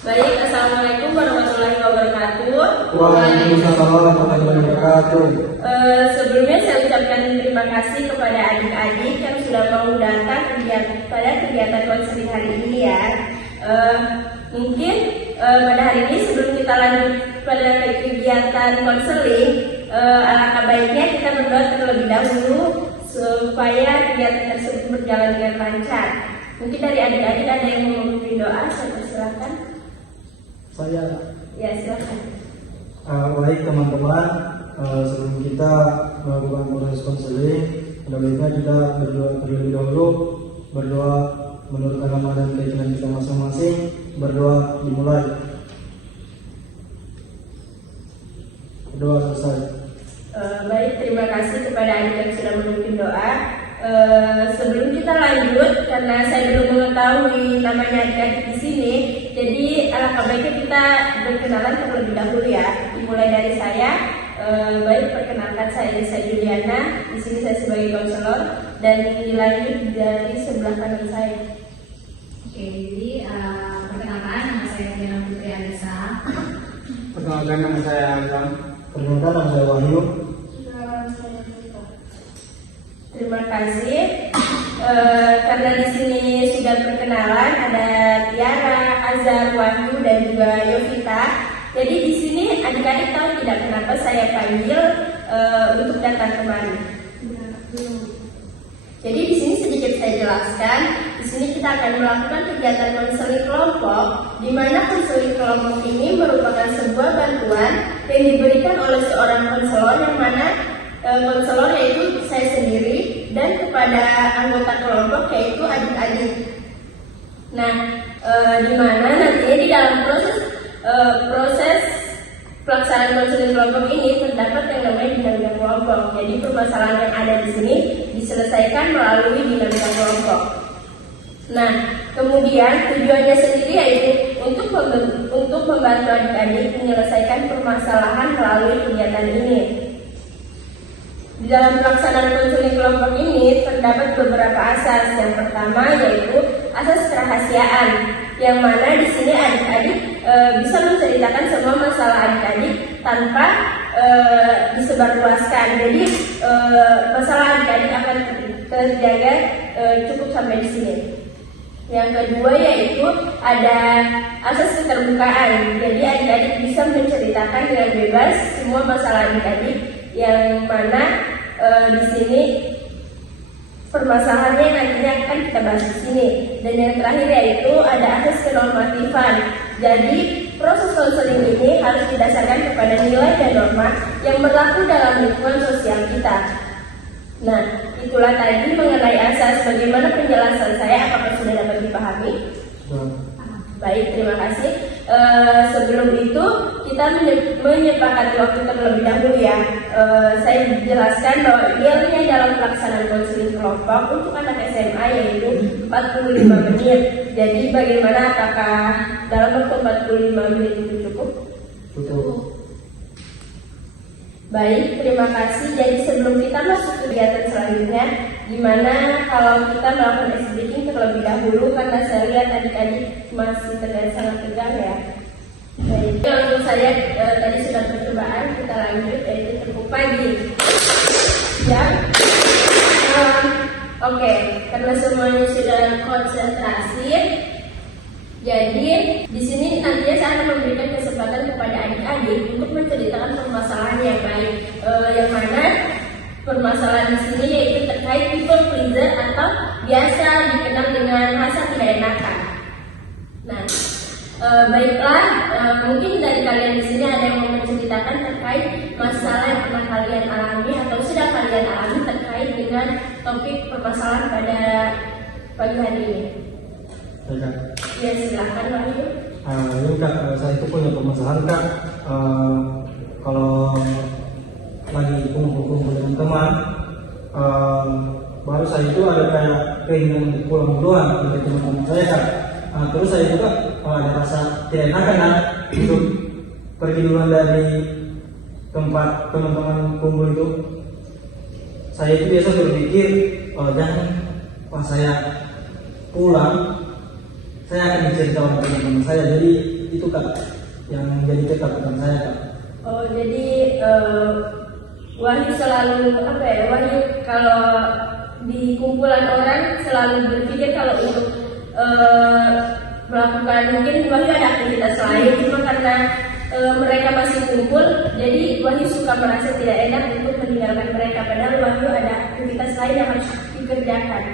Baik, Assalamualaikum warahmatullahi wabarakatuh. Waalaikumsalam warahmatullahi wabarakatuh. Sebelumnya saya ucapkan terima kasih kepada adik-adik yang sudah mau datang pada kegiatan konseling hari ini ya. Mungkin pada hari ini sebelum kita lanjut pada kegiatan konseling, alangkah baiknya kita berdoa terlebih dahulu supaya kegiatan tersebut berjalan dengan lancar. Mungkin dari adik-adik ada yang mau memimpin doa, saya persilakan. Saya Ya, silakan. baik teman-teman, sebelum kita melakukan proses konseling, ada baiknya kita berdoa terlebih dahulu. Berdoa menurut agama dan keyakinan kita masing-masing. Berdoa dimulai. Berdoa selesai. Baik, terima kasih kepada adik yang sudah memimpin doa. Sebelum kita lanjut, karena saya belum mengetahui namanya adik-adik di sini, jadi alangkah baiknya kita berkenalan terlebih dahulu ya. Dimulai dari saya. Baik, perkenalkan saya Lisa Juliana. Di sini saya sebagai konselor dan dilanjut dari sebelah kanan saya. Oke, jadi perkenalkan nama saya Diana Putri Alisa. Perkenalkan nama saya Azam. Perkenalkan nama saya Wahyu. Terima kasih. Karena di sini sudah perkenalan, ada Tiara, Azhar, Wahyu dan juga Yovita. Jadi di sini adik-adik tahu tidak kenapa saya panggil untuk datang kemari? Jadi di sini sedikit saya jelaskan. Di sini kita akan melakukan kegiatan konseling kelompok, di mana konseling kelompok ini merupakan sebuah bantuan yang diberikan oleh seorang konselor, yang mana konselor yaitu saya sendiri dan kepada anggota kelompok yaitu adik-adik. Nah, di mana nantinya di dalam proses pelaksanaan konseling kelompok ini terdapat yang namanya dinamika kelompok. Jadi permasalahan yang ada di sini diselesaikan melalui dinamika kelompok. Nah, kemudian tujuannya sendiri yaitu untuk membantu adik-adik menyelesaikan permasalahan melalui kegiatan ini. Di dalam pelaksanaan konseling kelompok ini terdapat beberapa asas. Yang pertama yaitu asas kerahasiaan, yang mana di sini adik-adik bisa menceritakan semua masalah adik-adik tanpa disebarluaskan. Jadi masalah adik-adik akan terjaga cukup sampai di sini. Yang kedua yaitu ada asas keterbukaan. Jadi adik-adik bisa menceritakan dengan bebas semua masalah adik-adik, yang mana di sini permasalahannya nantinya akan kita bahas di sini. Dan yang terakhir yaitu ada asas kenormatifan. Jadi proses konseling ini harus didasarkan kepada nilai dan norma yang berlaku dalam lingkungan sosial kita. Nah, itulah tadi mengenai asas. Bagaimana penjelasan saya? Apakah sudah dapat dipahami? Baik, terima kasih. Sebelum itu kita menyepakati waktu terlebih dahulu ya. Saya jelaskan bahwa idealnya dalam pelaksanaan konseling kelompok untuk anak SMA yaitu 45 menit. Jadi bagaimana, apakah dalam waktu 45 menit itu cukup? Betul. Baik, terima kasih. Jadi sebelum kita masuk ke kegiatan selanjutnya, dimana kalau kita melakukan ice breaking terlebih dahulu, karena saya lihat adik-adik masih terlihat sangat tegang ya. Baik, langsung saja, tadi sudah percobaan, kita lanjut yaitu tepuk pagi. Ya, oke, karena semuanya sudah konsentrasi. Jadi di sini nantinya saya akan memberikan kesempatan kepada adik-adik untuk menceritakan permasalahan yang baik, yang mana permasalahan di sini yaitu terkait people pleaser atau biasa dikenal dengan rasa tidak enakan. Nah, baiklah, mungkin dari kalian di sini ada yang mau menceritakan terkait masalah yang pernah kalian alami atau sudah kalian alami terkait dengan topik permasalahan pada pagi hari ini. Ya, silakan Wahyu. Ini Kak, saya itu punya permasalahan Kak. Kalau lagi kumpul-kumpul dengan teman, baru saya itu ada kayak keinginan untuk pulang duluan dari teman-teman saya Kak. Terus saya juga ada rasa tidak enakan kan untuk pergi duluan dari tempat teman-teman kumpul itu. Saya itu biasa berpikir, jangan pas saya pulang saya akan bercerita sama teman-teman saya. Jadi itu Kak yang jadi ketakutan saya Kak. Oh, jadi Wahyu selalu apa ya? Wahyu kalau di kumpulan orang selalu berpikir kalau untuk melakukan mungkin Wahyu ada aktivitas lain, cuma karena mereka masih kumpul, jadi Wahyu suka merasa tidak enak untuk meninggalkan mereka. Padahal Wahyu ada aktivitas lain yang harus dikerjakan.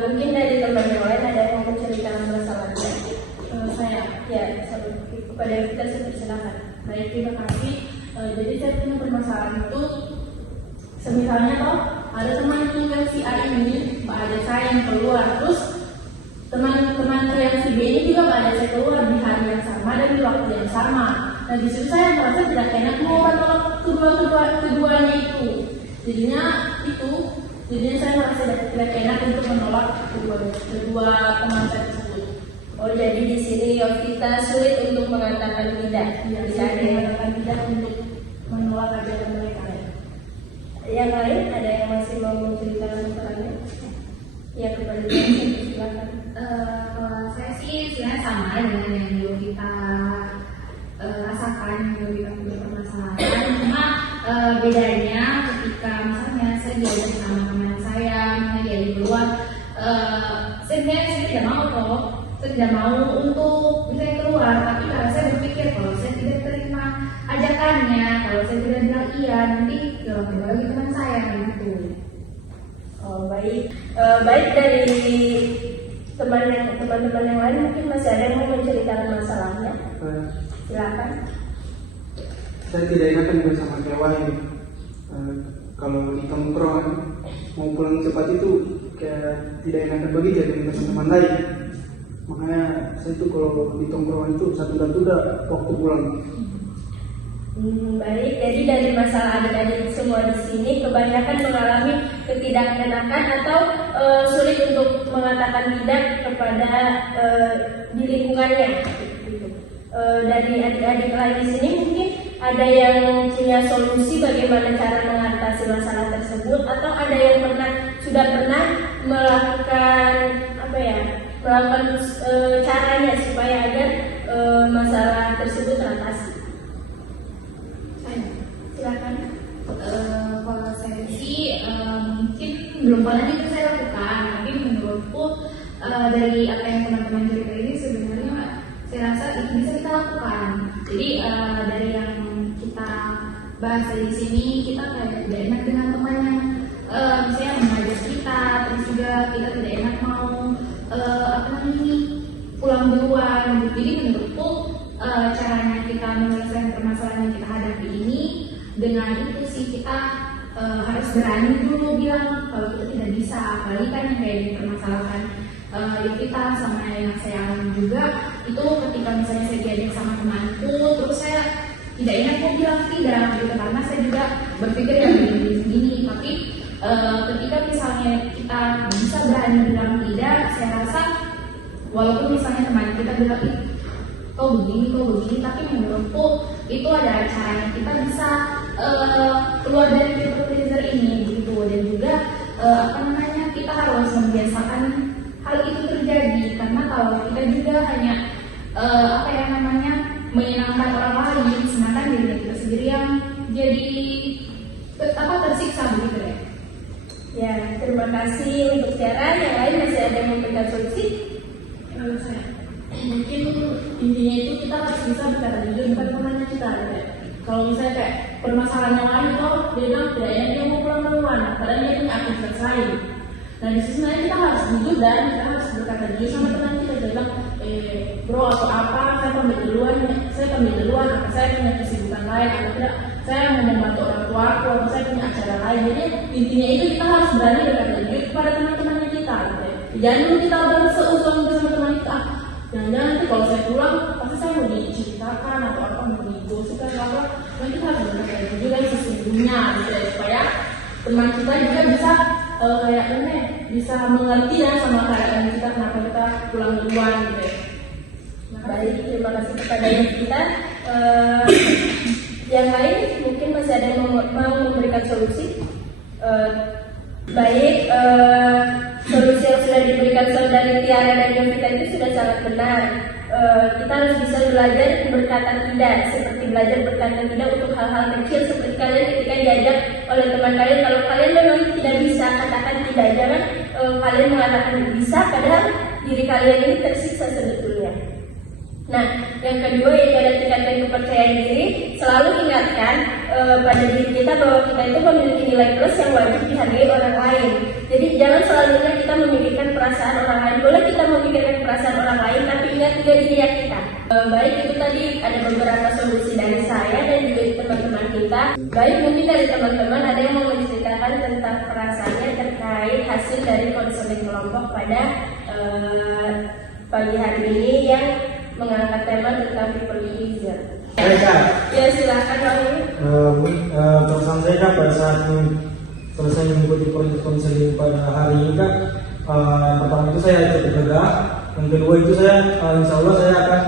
Mungkin dari teman yang lain ada yang mau cerita masalahnya. Saya Ya, kepada kita silakan. baik, terima kasih. Jadi saya punya permasalahan itu, semisalnya toh ada teman yang si A ini, Pak ada saya yang keluar, terus teman-teman yang si B ini juga Pak ada saya keluar di hari yang sama dan di waktu yang sama. Nah di situ saya merasa tidak enak mau keduanya itu. Jadinya saya merasa tidak enak untuk menolak kedua teman saya tersebut. Oh, jadi di sini kita sulit untuk mengatakan tidak. Ya, Bisa ada yang mengatakan tidak untuk menolak ajaran mereka. yang lain, ada yang masih mau menceritakan masalahnya? Ya, kepada saya silakan. Kalau saya sih sebenarnya sama dengan yang dulu kita rasakan, yang dulu kita punya permasalahan. Cuma bedanya ketika misalnya saya diajak sama teman saya, diajak keluar, sebenarnya saya tidak mau toh. Saya tidak mau untuk misalnya keluar, tapi karena saya berpikir kalau saya tidak terima ajakannya, kalau saya tidak bilang iya, nanti bagi teman saya gitu. Oh, baik. Baik, dari teman-teman yang lain mungkin masih ada yang mau menceritakan masalahnya. Silakan. Saya tidak enakan bersama kawan ini. Kalau di tongkrongan mau pulang cepat itu kayak tidak enakan begitu dengan teman-teman lain. Makanya saya itu kalau di tongkrongan itu satu dan dua waktu pulang. Baik, jadi dari masalah adik-adik semua di sini kebanyakan mengalami ketidakenakan atau sulit untuk mengatakan tidak kepada di lingkungannya. Dari adik-adik lain di sini mungkin ada yang punya solusi bagaimana cara mengatasi masalah tersebut, atau ada yang sudah pernah melakukan caranya supaya agar masalah tersebut teratasi. Silakan. Kalau saya sih mungkin belum pernah itu saya lakukan, tapi menurutku dari apa yang teman-teman cerita ini sebenarnya saya rasa itu bisa kita lakukan. Jadi dari yang kita bahas di sini, kita kayak tidak enak dengan teman yang misalnya mengajak kita, terus juga kita tidak enak mau pulang duluan. Jadi menurutku caranya kita menyelesaikan permasalahan yang kita hadapi ini dengan itu sih, kita harus berani dulu bilang kalau kita tidak bisa. Apalagi kan yang kayak dipermasalahkan kita sama yang saya alami juga itu, ketika misalnya saya diajak sama temanku terus saya tidak enak mau bilang tidak gitu, karena saya juga berpikir yang begini. Tapi ketika misalnya kita bisa berani bilang tidak, saya rasa walaupun misalnya teman kita bilang kok begini, tapi menurutku itu ada caranya kita bisa keluar dari people pleaser ini gitu. Dan juga kita harus membiasakan hal itu terjadi, karena kalau kita juga hanya menyenangkan orang lain, sedangkan diri kita sendiri yang jadi tersiksa begitu ya. Ya, terima kasih untuk Sarah. Yang lain masih ada yang memberikan solusi? Kalau saya mungkin intinya itu kita harus bisa bicara jujur bukan temannya kita ya. Kalau misalnya kayak permasalahan yang lain kok dia bilang tidak enak dia mau pulang duluan, padahal dia punya aktivitas lain. Nah di sini sebenarnya kita harus jujur dan kita harus berkata jujur sama teman kita. Dia bilang bro atau apa, saya pamit duluan, apa saya punya kesibukan lain, atau tidak saya mau membantu orang tua aku, atau saya punya acara lain. Jadi intinya itu kita harus berani berkata jujur kepada teman-temannya kita gitu ya. Jangan dulu kita berseuzon sama teman kita, jangan-jangan nanti kalau saya pulang pasti saya mau diceritakan atau apa, mau digosipkan apa. Nah kita harus berkata jujur dan sesungguhnya gitu ya, supaya teman kita juga bisa mengerti ya sama keadaan kita, kenapa kita pulang duluan gitu ya. Baik, terima kasih kepada kita. Yang lain mungkin masih ada yang mau memberikan solusi. Solusi yang sudah diberikan bilang saudari Tiara dan Yovita itu sudah sangat benar. Kita harus bisa belajar berkata tidak, seperti belajar berkata tidak untuk hal-hal kecil seperti kalian ketika diajak oleh teman kalian. Kalau kalian memang tidak bisa, katakan tidak. Jangan kalian mengatakan bisa, padahal diri kalian ini tersiksa sebetulnya. Nah, yang kedua yaitu ada tingkatkan kepercayaan diri. Selalu ingatkan pada diri kita bahwa kita itu memiliki nilai plus yang wajib dihargai orang lain. Jadi jangan selalu ingat kita memikirkan perasaan orang lain. Boleh kita memikirkan perasaan orang lain, tapi ingat juga diri kita. Baik, itu tadi ada beberapa solusi dari saya dan juga teman-teman kita. Baik, mungkin dari teman-teman ada yang mau menceritakan tentang perasaannya terkait hasil dari konseling kelompok pada pagi hari ini yang mengangkat tema tentang people pleaser. Ya, silakan Wahyu. Perasaan saya kan pada saat selesai mengikuti proses konseling pada hari ini kan, pertama itu saya cukup lega. Yang kedua itu saya, insya Allah saya akan,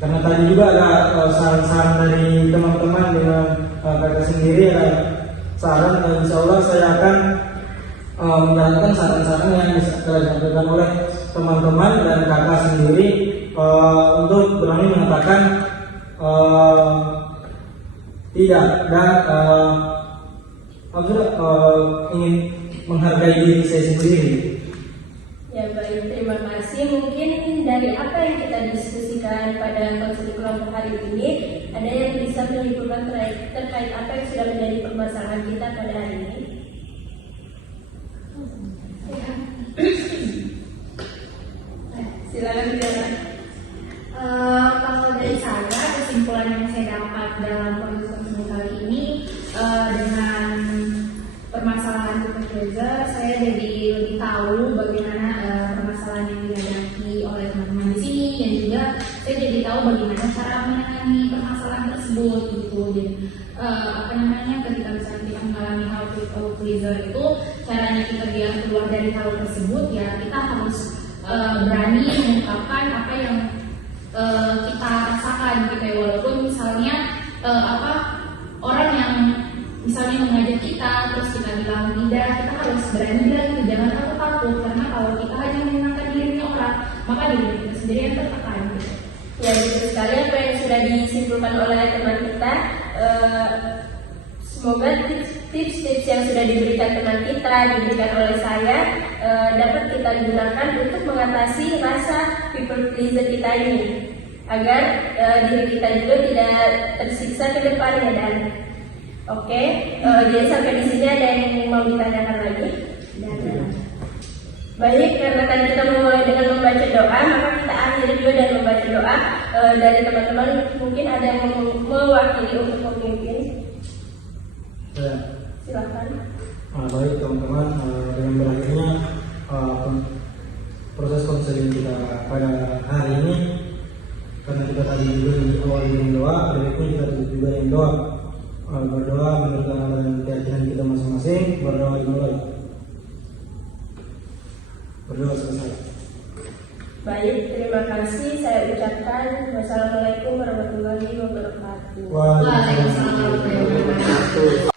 karena tadi juga ada saran-saran dari teman-teman dengan kakak sendiri, ada saran, insya Allah saya akan menjalankan saran-saran yang disampaikan oleh teman-teman dan kakak sendiri untuk berani mengatakan tidak dan ingin menghargai diri saya sendiri. Ya baik, terima kasih. Mungkin dari apa yang kita diskusikan pada konseling kelompok hari ini, ada yang bisa menyimpulkan terkait apa yang sudah menjadi permasalahan kita pada hari ini? Silakan Tiara. Kalau dari saya, kesimpulan yang saya dapat dalam proses konseling kali ini dengan permasalahan people pleaser, saya jadi lebih tahu bagaimana permasalahan yang dihadapi oleh teman-teman di sini, dan juga saya jadi tahu bagaimana cara menangani permasalahan tersebut gitu. Jadi ketika misalnya kita mengalami hal people pleaser itu, caranya kita biar keluar dari hal tersebut ya kita harus berani mengungkapkan apa yang kita rasakan gitu ya, walaupun misalnya orang yang misalnya mengajak kita terus kita bilang tidak, kita harus berani bilang itu, jangan takut, karena kalau kita hanya menyenangkan dirinya orang, maka diri kita sendiri yang tertekan gitu. Ya, betul sekali apa yang sudah disimpulkan oleh teman kita. Semoga tips-tips yang sudah diberikan teman kita, diberikan oleh saya, dapat kita gunakan untuk mengatasi rasa people pleaser kita ini, agar diri kita juga tidak tersiksa ke depannya. Dan oke, jadi sampai di sini ada yang mau ditanyakan lagi? Baik, karena tadi kita memulai dengan membaca doa, maka kita akhiri juga dengan membaca doa. Dari teman-teman mungkin ada yang mewakili untuk memimpin. Silakan. Baik teman-teman, dengan berakhirnya proses konseling kita pada hari ini, karena kita tadi juga diawali dengan doa, berikutnya kita tutup juga dengan doa. Berdoa menurut dan keyakinan kita masing-masing. Berdoa dimulai. Berdoa selesai. Baik, terima kasih. Saya ucapkan wassalamualaikum warahmatullahi wabarakatuh. Waalaikumsalam warahmatullahi wabarakatuh.